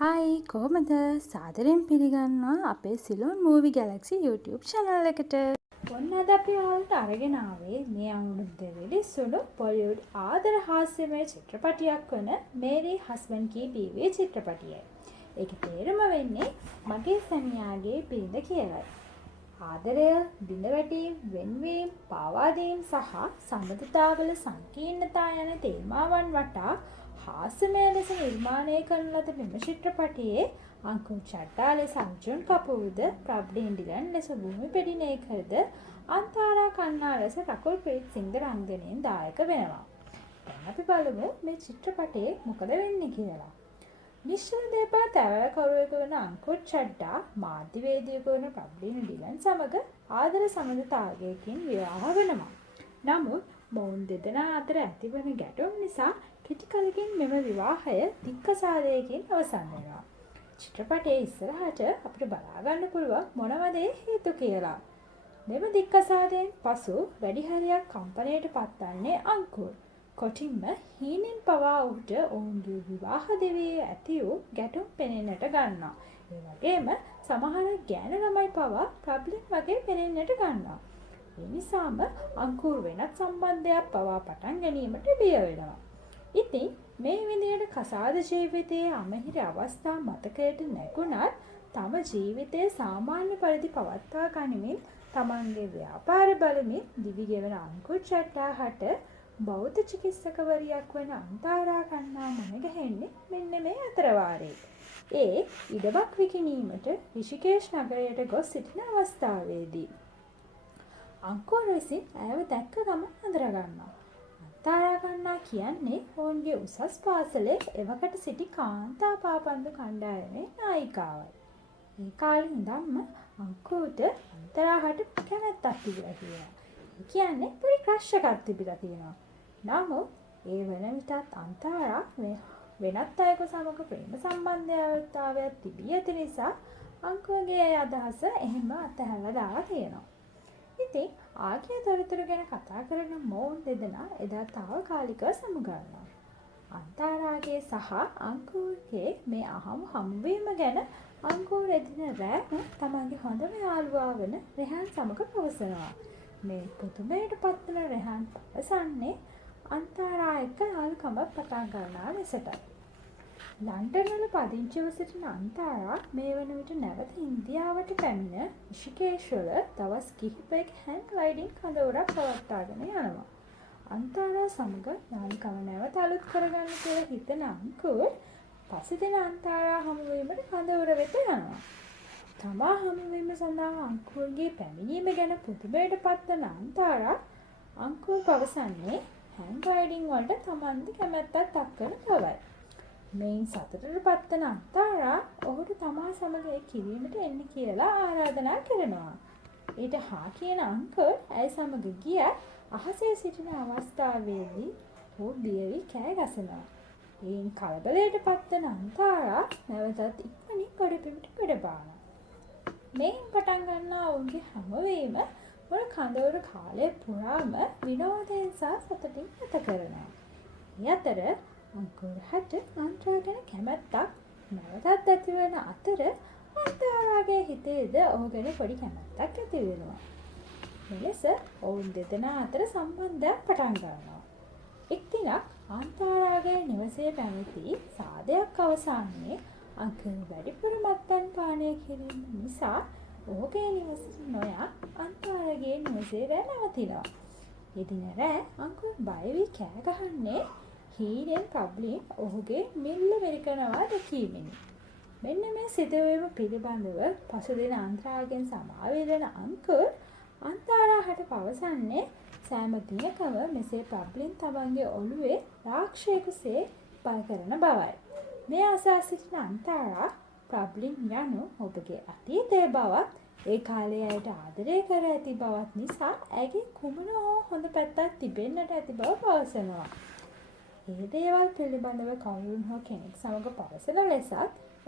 හයි කොහොමද සාදරයෙන් පිළිගන්නවා අපේ Ceylon movie Galaxy YouTube channel එකට. ඔන්න අද අපි ඔයාලට අරගෙන ආවේ මේ අවුරුද්දේ රිලීස් වුණු බොලිවුඩ් ආදර හාස්‍යමය චිත්‍රපටයක් වන මේරි හස්බන්ඩ් කී බීවී චිත්‍රපටියයි. ඒකේ තේරුම වෙන්නේ මගේ සැමියාගේ බිරිඳ කියලයි. ආදරය, බිඳවැටීම්, වෙන්වීම්, පාවාදීම් සහ සම්බන්ධතාවල සංකීර්ණතා යන තේමාවන් වටා හාස්‍යමය ලෙස නිර්මාණය කරන ලද මෙම චිත්‍රපටයේ අංකුර් චඩ්ඩා ලෙස අර්ජුන් කපූර්ද, ප්‍රබ්ඩීන් ඩිලන් ලෙස භූමි පෙඩිනේකර්ද, අන්තාරා කන්නා ලෙස රකුල් ප්‍රීත් සිංද රංගනයෙන් දායක වෙනවා. දැන් අපි බලමු මේ චිත්‍රපටයේ මොකද වෙන්නේ කියලා. නිශ්චල දේපා තැවැල්කරුවෙකු වන අංකුර් චඩ්ඩා මාධ්‍යවේදියෙකු වන ප්‍රබ්ඩීන් ඩිලන් සමග ආදර සම්බන්ධතාවයකින් විවාහ වෙනවා. නමුත් මොවුන් දෙදෙනා අතර ඇතිවන ගැටුම් නිසා කෙටි කලකින් මෙම විවාහය දික්කසාදයකින් අවසන් වෙනවා. චිත්‍රපටයේ ඉස්සරහට අපිට බලා ගන්න පුළුවන් මොනවද හේතු කියලා. මෙම දික්කසාදයෙන් පසු වැඩි හරියක් කම්පනයට පත්වන්නේ අංකුර්. කොටින්ම හීනෙන් පවා ඔහුට ඔවුන්ගේ විවාහ දෙවියේ ඇති වූ ගැටුම් පෙනෙන්නට ගන්නවා. ඒ වගේම සමහර ගෑනු ළමයි පවා ප්‍රබ්ලින් වගේ පෙනෙන්නට ගන්නවා. ඒ නිසාම අංකුර් වෙනත් සම්බන්ධයක් පවා පටන් ගැනීමට බිය වෙනවා. ඉතින් මේ විදියට කසාද ජීවිතයේ අමහිරි අවස්ථා මතකයට නැගුණත් තම ජීවිතය සාමාන්‍ය පරිදි පවත්වා ගනිමින් තමන්ගේ ව්‍යාපාර බලමින් දිවි ගෙවන අංකුර් චඩ්ඩා හට බෞද්ධ චිකිත්සකවරියක් වන අන්තාරා කන්නා මුණ ගැහෙන්නේ මෙන්න මේ අතරවාරයේ. ඒ ඉඩමක් විකිණීමට රිෂිකේෂ් නගරයට ගොස් සිටින අවස්ථාවේදී අංකුර් විසින් ඇයව දැක්ක ගමන් අඳුරගන්නවා. අන්තාරා කන්නා කියන්නේ ඔවුන්ගේ උසස් පාසලේ එවකට සිටි කාන්තා පාපන්දු කණ්ඩායමේ නායිකාවයි. ඒ කාලේ ඉඳන්ම අංකුර්ට අන්තරාහට කැමැත්තක් තිබිලා තියෙනවා. ඒ කියන්නේ පොඩි ක්‍රෂ් එකක් තිබිලා තියෙනවා. නමුත් ඒ වෙන විටත් අන්තාරා වෙනත් අයෙකු සමග ප්‍රේම සම්බන්ධතාවයක් තිබී ඇති නිසා අංකුර්ගේ ඒ අදහස එහෙම අතහැරලා දාලා තියෙනවා. ඉතින් ආගිය තොරතුරු ගැන කතා කරන මොවුන් දෙදෙනා එදා තාවකාලිකව සමුගන්නවා. අන්තාරාගේ සහ අංකුර්ගේ මේ හමුවීම ගැන අංකුර් එදින රෑම තමන්ගේ හොඳම යාළුවා වන රෙහාන් සමග පවසනවා. මේ පුදුමයට පත්වන රෙහාන් පවසන්නේ අන්තාරා එක්ක යාළුකමක් පටන් ගන්නා ලෙසටයි. ලන්ඩන් වල පදිංචිව සිටින අන්තාරා මේ වන විට නැවත ඉන්දියාවට පැමිණ රිෂිකේෂ් වල දවස් කිහිපයක හැන්ඩ් රයිඩින් කඳවුරක් පවත්වාගෙන යනවා. අන්තාරා සමග යාළුකම නැවත අලුත් කරගන්න කියලා හිතන අංකුර් පසුදින අන්තාරා හමුවීමට කඳවුර වෙත යනවා. තමා හමුවීම සඳහා අංකුර්ගේ පැමිණීම ගැන පුදුමයට පත්වන අන්තාරා අංකුර් පවසන්නේ හැන්ඩ් රයිඩින් වලට තමන්ද කැමැත්තක් දක්වන බවයි. මෙයින් සතුටට පත්වන අන්තාරා ඔහුට තමා සමග කිරීමට එන්න කියලා ආරාධනා කරනවා. ඊට හා කියන අංකුර් ඇය සමග ගිය අහසේ සිටින අවස්ථාවේදී ඔහු බියවි කෑ ගසනවා. එයින් කලබලයට පත්වන අන්තාරා නැවතත් ඉක්මනින් ගොඩබිමට ගොඩ බානවා. මෙයින් පටන් ගන්නා ඔවුන්ගේ හමුවීම මුළු කඳවුරු කාලය පුරාම විනෝදයෙන් සහ සතුටින් ගත කරනවා. මේ අතර අංකුර්ට අන්තරා ගැන කැමැත්තක් නැවතත් ඇතිවන අතර අන්තාරාගේ හිතේද ඔහු ගැන පොඩි කැමැත්තක් ඇති වෙනවා. මෙලෙස ඔවුන් දෙදෙනා අතර සම්බන්ධයක් පටන් ගන්නවා. එක් දිනක් අන්තාරාගේ නිවසේ පැමිණි සාදයක් අවසානයේ අංකුර් වැඩිපුර මත්පැන් පානය කිරීම නිසා ඔහුගේ නිවසට නොයා අන්තාරාගේ නිවසේ නැවතිනවා. එදින රෑ අංකුර් බය වී කෑ ගහන්නේ හීනෙන් ප්‍රබ්ලින් ඔහුගේ මිල්ල වෙරිකනවා දැකීමෙනි. මෙන්න මේ සිදුවීම පිළිබඳව පසුදින අන්තරාගෙන් සමාවෙලන අංකුර් අන්තාරාහට පවසන්නේ සෑම දිනකම මෙසේ ප්‍රබ්ලින් තමන්ගේ ඔළුවේ රාක්ෂයෙකුසේ පල් කරන බවයි. මේ අසා සිටින අන්තාරා ප්‍රබ්ලින් යනු ඔබගේ අතීතය බවත් ඒ කාලේ ඇයට ආදරය කර ඇති බවත් නිසා ඇගේ කුමන හෝ හොඳ පැත්තක් තිබෙන්නට ඇති බව පවසනවා. ඒ දේවල් පිළිබඳව කවුරුන් හෝ කෙනෙක් සමග පවසන ලෙසත්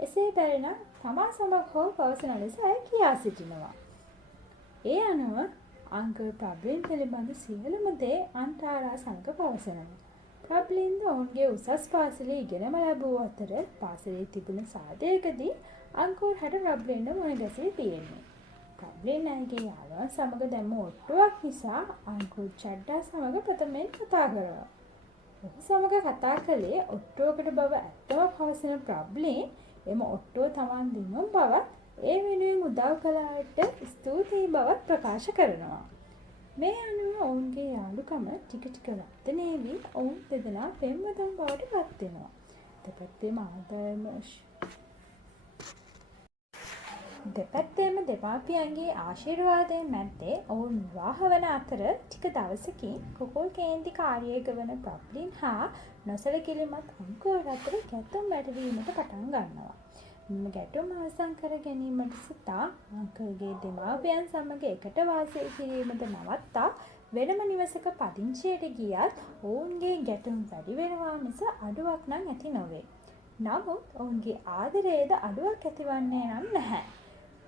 එසේ බැරිනම් තමා සමග හෝ පවසන ලෙස ඇය කියා සිටිනවා. ඒ අනුව අංකුර් ප්‍රබ්ලින් පිළිබඳ සියලුම දේ අන්තාරා සමග පවසනවා. ප්‍රබ්ලින්ද ඔවුන්ගේ උසස් පාසලේ ඉගෙනම ලැබූ අතර පාසලේ තිබුණ සාදයකදී අංකුර් හට ප්‍රබ්ලින්ද මුණ ගැසී තියෙන්නේ. ප්‍රබ්ලින් ඇගේ යාළුවන් සමග දැම්ම ඔට්ටුවක් නිසා අංකුර් චඩ්ඩා සමග ප්‍රථමයෙන් කතා කරනවා. ඔහු සමග කතා කළේ ඔට්ටුවකට බව ඇත්තම පවසන ප්‍රබ්ලින් එම ඔට්ටුව තමන් දිනුම් බවත් ඒ වෙනුවෙන් උදව් කළාට ස්තුතියි බවත් ප්‍රකාශ කරනවා. මේ අනුව ඔවුන්ගේ යාළුකම ටික ටික වර්ධනය වී ඔවුන් දෙදෙනා පෙම්වතුන් බවට පත් වෙනවා. දෙපැත්තේම දෙමාපියන්ගේ ආශිර්වාදයෙන් මැද්දේ ඔවුන් විවාහ වන අතර ටික දවසකින් කුකුල් කේන්තිකාරියෙක් වන ප්‍රබ්ලින් හා නොසලකිලිමත් අංකුර් අතර ගැටුම් වැටවීමට පටන් ගන්නවා. මෙම ගැටුම් අවසන් කර ගැනීමට සිතා අංකුර්ගේ දෙමාපියන් සමග එකට වාසය කිරීමට නවත්තා වෙනම නිවසක පදිංචියට ගියත් ඔවුන්ගේ ගැටුම් වැඩි වෙනවා මිස අඩුවක් නම් ඇති නොවේ. නමුත් ඔවුන්ගේ ආදරයේද අඩුවක් ඇතිවන්නේ නම් නැහැ.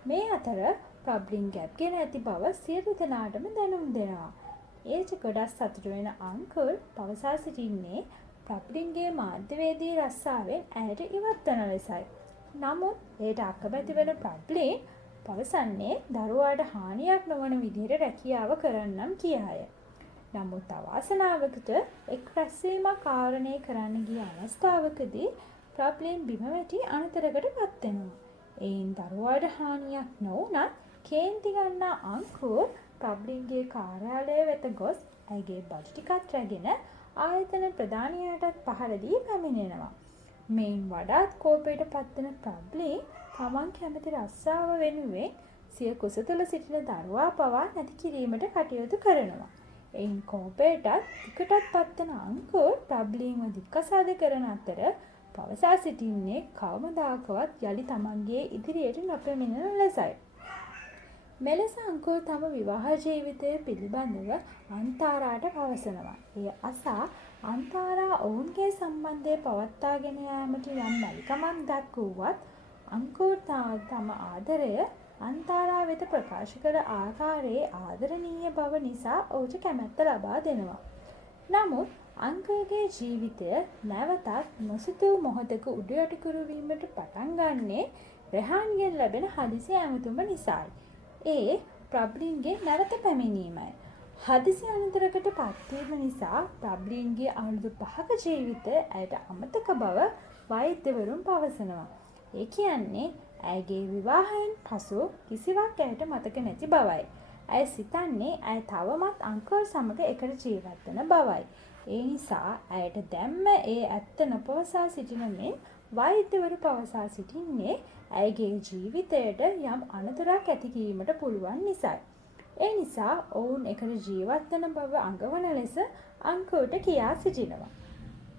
මේ අතර ප්‍රබ්ලින් ගැප්ගෙන ඇති බව සියලු දෙනාටම දැනුම් දෙනවා. ඒට ගොඩක් සතුටු වෙන අංකුර් පවසා සිටින්නේ ප්‍රබ්ලින්ගේ මාධ්‍යවේදී රස්සාවෙන් ඇයට ඉවත් වන ලෙසයි. නමුත් ඒට අකමැති වෙන ප්‍රබ්ලින් පවසන්නේ දරුවාට හානියක් නොවන විදිහට රැකියාව කරන්නම් කියාය. නමුත් අවාසනාවකට එක් රැස්වීමක් කාරණය කරන්න ගිය අවස්ථාවකදී ප්‍රබ්ලින් බිම වැටි අනතුරකට පත් වෙනවා. එයින් දරුවාට හානියක් නොවුනත් කේන්ති ගන්නා අංකුර් ප්‍රබ්ලින්ගේ කාර්යාලය වෙත ගොස් ඇගේ බඩු ටිකත් රැගෙන ආයතන ප්‍රධානියාටත් පහර දී පැමිණෙනවා. මෙයින් වඩාත් කෝපයට පත්වන ප්‍රබ්ලින් තමන් කැමති රස්සාව වෙනුවෙන් සිය කුස තුළ සිටින දරුවා පවා නැති කිරීමට කටයුතු කරනවා. එයින් කෝපයටත් ටිකටත් පත්වන අංකුර් ප්‍රබ්ලින්ව දික්කසාද කරන අතර පවසා සිටින්නේ කවමදාකවත් යළි තමන්ගේ ඉදිරියට නොපැමිණෙන ලෙසයි. මෙලෙස අංකුර් තම විවාහ ජීවිතය පිළිබඳව අන්තාරාට පවසනවා. එය අසා අන්තාරා ඔවුන්ගේ සම්බන්ධය පවත්වාගෙන යාමට යම් මැලිකමක් දක්වුවත් අංකුර් තම ආදරය අන්තාරා වෙත ප්‍රකාශ කළ ආකාරයේ ආදරණීය බව නිසා ඔහුට කැමැත්ත ලබා දෙනවා. නමුත් අංකුර්ගේ ජීවිතය නැවතත් නොසිතූ මොහොතක උඩයටි කරවීමට පටන් ගන්නේ රෙහාන්ගෙන් ලැබෙන හදිසි ඇමතුම නිසායි. ඒ ප්‍රබ්ලින්ගේ නැවත පැමිණීමයි. හදිසි අනතුරකට පත්වීම නිසා ප්‍රබ්ලින්ගේ අවුරුදු 5ක ජීවිතය ඇයට අමතක බව වෛද්‍යවරුන් පවසනවා. ඒ කියන්නේ ඇයගේ විවාහයෙන් පසු කිසිවක් ඇයට මතක නැති බවයි. ඇය සිතන්නේ ඇය තවමත් අංකුර් සමග එකට ජීවත් වන බවයි. ඒ නිසා ඇයට දැම්ම ඒ ඇත්ත නොපවසා සිටින මෙන් වෛද්‍යවරු පවසා සිටින්නේ ඇයගේ ජීවිතයට යම් අනතුරක් ඇති කිරීමට පුළුවන් නිසායි. ඒ නිසා ඔවුන් එකට ජීවත් වන බව අඟවන ලෙස අංකුර්ට කියා සිටිනවා.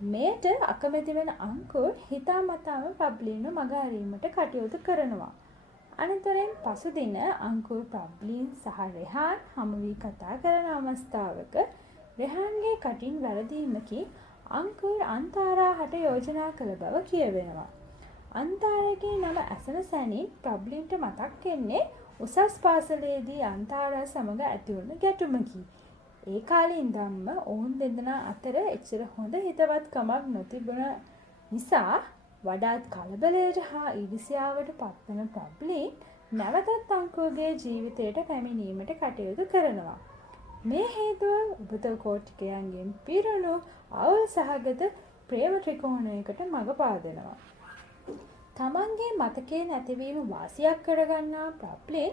මෙයට අකමැති වෙන අංකුර් හිතාමතාම ප්‍රබ්ලින්ව මගහරීමට කටයුතු කරනවා. අනතුරෙන් පසුදින අංකුර් ප්‍රබ්ලින් සහ රෙහාන් හමු වී කතා කරන අවස්ථාවක රෙහාන්ගේ කටින් වැරදීමකින් අංකුර් අන්තාරා හට යෝජනා කළ බව කියවෙනවා. අන්තාරාගේ නම ඇසෙන සැනින් ප්‍රබ්ලින්ට මතක් වෙන්නේ උසස් පාසලේදී අන්තාරා සමග ඇතිවුණු ගැටුමකි. ඒ කාලේ ඉඳන්ම ඔවුන් දෙදෙනා අතර එච්චර හොඳ හිතවත්කමක් නොතිබුණ නිසා වඩාත් කලබලයට හා ඊර්ෂ්‍යාවට පත්වන ප්‍රබ්ලින් නැවතත් අංකුර්ගේ ජීවිතයට පැමිණීමට කටයුතු කරනවා. මේ හේතුව උබත කෝටිකයන්ගෙන් පිරුණු අවුල් සහගත ප්‍රේම ත්‍රිකෝණයකට මඟ පාදනවා. තමන්ගේ මතකයේ නැතිවීම වාසියක් කරගන්නා ප්‍රබ්ලින්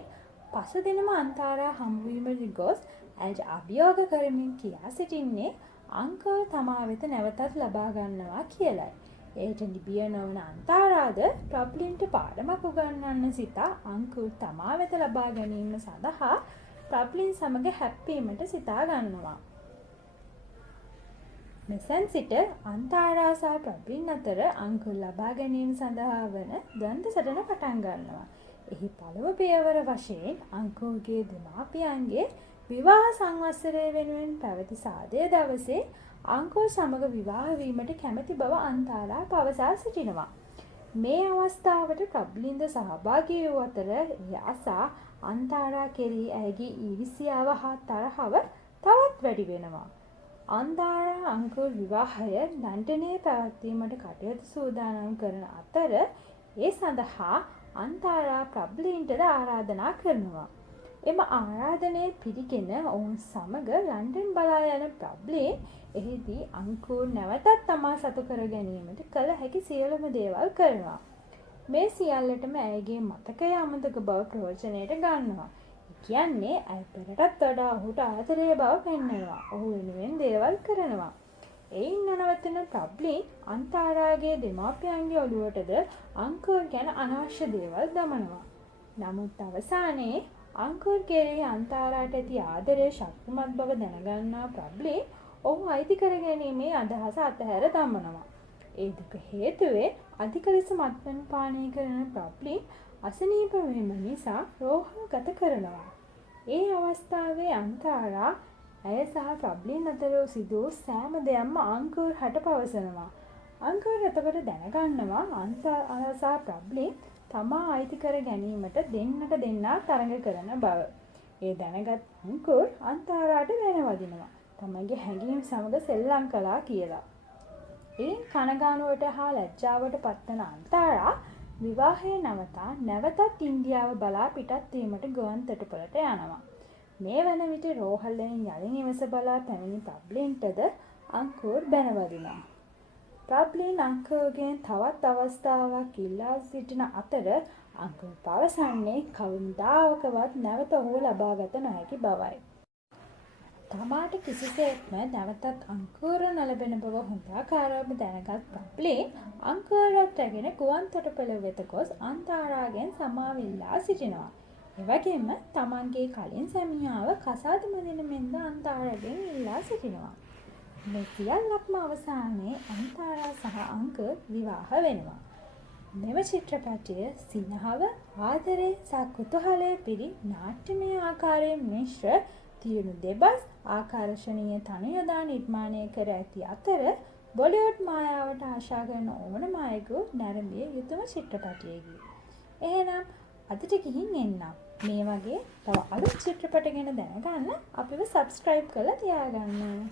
පසුදිනම අන්තාරා හමුවීමට ගොස් ඇයට අභියෝග කරමින් කියා සිටින්නේ අංකුර් තමා වෙත නැවතත් ලබා ගන්නවා කියලයි. එයට ලිබිය නොවන අන්තාරාද ප්‍රබ්ලින්ට පාඩමක් උගන්වන්න සිතා අංකුර් තමා වෙත ලබා ගැනීම සඳහා ප්‍රබ්ලින් සමග හැප්පීමට සිතා ගන්නවා. මෙසැන් සිට අන්තාරා සහ ප්‍රබ්ලින් අතර අංකුර් ලබා ගැනීම සඳහා වන දන්ත සටන පටන් ගන්නවා. එහි පළමු පියවර වශයෙන් අංකුර්ගේ දෙමාපියන්ගේ විවාහ සංවත්සරය වෙනුවෙන් පැවති සාදය දවසේ අංකුර් සමග විවාහ වීමට කැමැති බව අන්තාරා පවසා සිටිනවා. මේ අවස්ථාවට ප්‍රබ්ලින්ද සහභාගී වූ අතර එය අසා අන්තාරා කෙරෙහි ඇයගේ ඊර්ෂ්‍යාව හා තරහව තවත් වැඩි වෙනවා. අන්තාරා අංකුර් විවාහය ලන්ඩනයේ පැවැත්වීමට කටයුතු සූදානම් කරන අතර ඒ සඳහා අන්තාරා ප්‍රබ්ලීන්ටද ආරාධනා කරනවා. එම ආරාධනය පිළිගෙන ඔවුන් සමග ලන්ඩන් බලා යන ප්‍රබ්ලීන් එහිදී අංකුර් නැවතත් තමා සතු කර ගැනීමට කළ හැකි සියලුම දේවල් කරනවා. මේ සියල්ලටම ඇයගේ මතකය අමතක බව ප්‍රයෝජනයට ගන්නවා. කියන්නේ ඇය පෙරටත් වඩා ඔහුට ආදරය බව පෙන්වනවා. ඔහු වෙනුවෙන් දේවල් කරනවා. එයින් නොනවතින ප්‍රබ්ලීන් අන්තාරාගේ දෙමාපියන්ගේ ඔළුවටද අංකුර් ගැන අනවශ්‍ය දේවල් දමනවා. නමුත් අවසානයේ අංකුර් කෙරෙහි අන්තාරාට ඇති ආදරය ශක්තිමත් බව දැනගන්නා ප්‍රබ්ලීන් ඔහු අයිති කර ගැනීමේ අදහස අතහැර දමනවා. ඒ දුක හේතුවේ අධික ලෙස මත්පැන් පානය කරන ප්‍රබ්ලීන් අසනීප වීම නිසා රෝහල් ගත කරනවා. ඒ අවස්ථාවේ අන්තාරා ඇය සහ ප්‍රබ්ලීන් අතර සිදු වූ සෑම දෙයක්ම අංකුර් හට පවසනවා. අංකුර් එතකොට දැනගන්නවා අන්තාරා සහ ප්‍රබ්ලීන් තමා අයිති කර ගැනීමට දෙන්නට දෙන්නා තරඟ කරන බව. ඒ දැනගත් අංකුර් අන්තාරාට වැනවදිනවා. තමගේ හැඟීම් සමග සෙල්ලම් කළා කියලා. ඒ කනගානුවට හා ලැජ්ජාවට පත්වන අන්තාරා විවාහය නවතා නැවතත් ඉන්දියාව බලා පිටත් වීමට ගුවන් තොටුපළට යනවා. මේ වන විට රෝහලෙන් යලි නිවස බලා පැමිණි ප්‍රබ්ලීන්ටද අංකුර් බැනවදිනවා. ප්‍රබ්ලීන් අංකුර්ගෙන් තවත් අවස්ථාවක් ඉල්ලා සිටින අතර අංකුර් පවසන්නේ කවදාවකවත් නැවත ඔහුව ලබාගත නොහැකි බවයි. තමාට කිසිසේත්ම නැවතත් අංකුර නොලැබෙන බව හොඳාකාරව දැනගත් ප්‍රබ්ලීන් අංකුරත් රැගෙන ගුවන් තොටුපළ වෙත ගොස් අන්තාරාගෙන් සමාව ඉල්ලා සිටිනවා. එවැගේම තමන්ගේ කලින් සැමියාව කසාද මදින මෙන්ද අන්තාරාගෙන් ඉල්ලා සිටිනවා. මේ සියල්ලක්ම අවසානයේ අන්තාරා සහ අංකුර් විවාහ වෙනවා. මෙම චිත්‍රපටය සිනහව, ආදරය සහ කුතුහලය පිරි නාට්‍යමය ආකාරයෙන් මිශ්‍ර තියුණු දෙබස් ආකර්ශනීය තනු යොදා නිර්මාණය කර ඇති අතර බොලිවුඩ් මායාවට ආශා කරන ඕනම අයෙකු නැරඹිය යුතුම චිත්‍රපටයකි. එහෙනම් අදට ගිහින් එන්නම්. මේ වගේ තව අලුත් චිත්‍රපට ගැන දැනගන්න අපිව සබ්ස්ක්‍රයිබ් කරලා තියාගන්න.